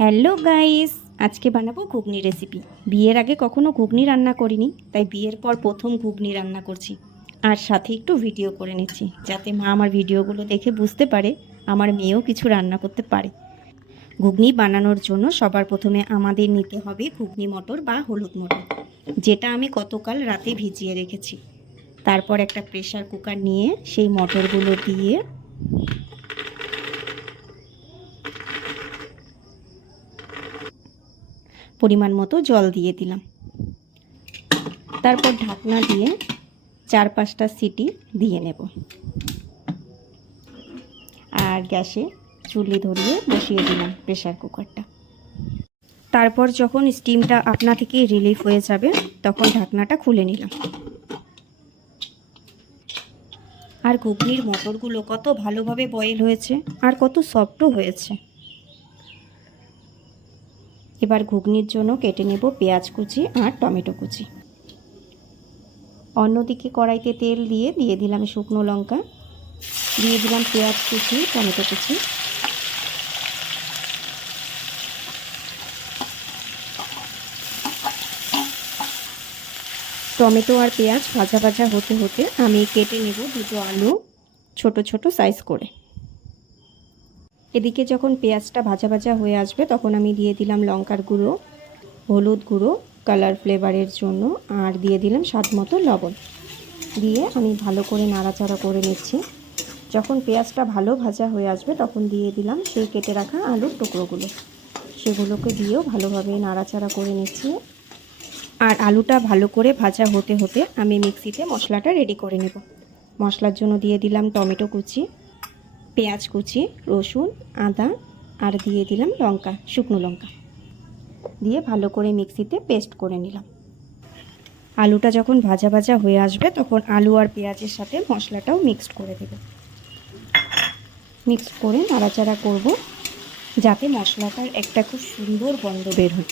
Hello guys, আজকে বানাবো ঘুগনি recipe. বিয়ের আগে কখনো ঘুগনি রান্না করিনি, তাই বিয়ের পর প্রথম ঘুগনি রান্না করছি। আর সাথে একটু ভিডিও করে নিচ্ছি, যাতে মা আমার ভিডিওগুলো দেখে বুঝতে পারে আমার মেয়েও কিছু রান্না করতে পারে। ঘুগনি বানানোর জন্য সবার প্রথমে আমাদের নিতে হবে ঘুগনি মটর বা হলুদ মটর, যেটা আমি গতকাল রাতে ভিজিয়ে রেখেছি। তারপর একটা প্রেসার কুকার নিয়ে সেই মটরগুলো দিয়ে পরিমাণ মতো জল দিয়ে দিলাম। তারপর ঢাকনা দিয়ে 4-5টা সিটি দিয়ে নেব আর গ্যাসে চুলি ধরিয়ে বসিয়ে দিলাম প্রেসার কুকারটা। তারপর যখন স্টিমটা আপনা থেকেই রিলিফ হয়ে যাবে তখন ঢাকনাটা খুলে নিলাম। আর ঘুগনির মটরগুলো কত ভালোভাবে বয়েল হয়েছে আর কত সফটও হয়েছে। এবার ঘুগনির জন্য কেটে নেব পেঁয়াজ কুচি আর টমেটো কুচি। অন্যদিকে কড়াইতে তেল দিয়ে দিলাম শুকনো লঙ্কা, দিয়ে দিলাম পেঁয়াজ কুচি, টমেটো কুচি। টমেটো আর পেঁয়াজ ভাজা ভাজা হতে হতে আমি কেটে নেব 2টো আলু ছোট ছোট সাইজ করে। এদিকে যখন পেঁয়াজটা ভাজা ভাজা হয়ে আসবে তখন আমি দিয়ে দিলাম লঙ্কার গুঁড়ো, হলুদ গুঁড়ো কালার ফ্লেভারের জন্য, আর দিয়ে দিলাম স্বাদ মতো লবণ। দিয়ে আমি ভালো করে নাড়াচাড়া করে নিচ্ছি। যখন পেঁয়াজটা ভালো ভাজা হয়ে আসবে তখন দিয়ে দিলাম সেই কেটে রাখা আলুর টুকরোগুলো, সেগুলোকে দিয়েও ভালোভাবে নাড়াচাড়া করে নিচ্ছি। আর আলুটা ভালো করে ভাজা হতে হতে আমি মিক্সিতে মশলাটা রেডি করে নেব। মশলার জন্য দিয়ে দিলাম টমেটো কুচি, পেঁয়াজ কুচি, রসুন, আদা, আর দিয়ে দিলাম লঙ্কা, শুকনো লঙ্কা দিয়ে ভালো করে মিক্সিতে পেস্ট করে নিলাম। আলুটা যখন ভাজা ভাজা হয়ে আসবে তখন আলু আর পেঁয়াজের সাথে মশলাটাও মিক্সড করে দেব। মিক্সড করে নাড়াচাড়া করব যাতে মশলাটার একটা খুব সুন্দর গন্ধ বের হয়।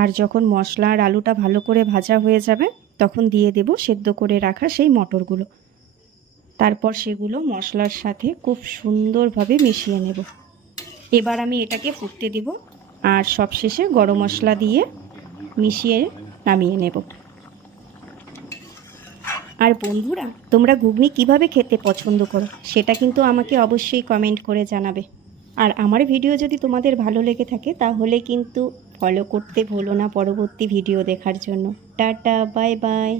আর যখন মশলা আর আলুটা ভালো করে ভাজা হয়ে যাবে তখন দিয়ে দেব সেদ্ধ করে রাখা সেই মটরগুলো। তারপর সেগুলো মশলার সাথে খুব সুন্দরভাবে মিশিয়ে নেব। এবার আমি এটাকে ফুটতে দেব আর সবশেষে গরম মশলা দিয়ে মিশিয়ে নামিয়ে নেব। আর বন্ধুরা, তোমরা ঘুগনি কিভাবে খেতে পছন্দ করো সেটা কিন্তু আমাকে অবশ্যই কমেন্ট করে জানাবে। আর আমার ভিডিও যদি তোমাদের ভালো লেগে থাকে তাহলে কিন্তু ফলো করতে ভুলো না পরবর্তী ভিডিও দেখার জন্য। Tata, bye bye.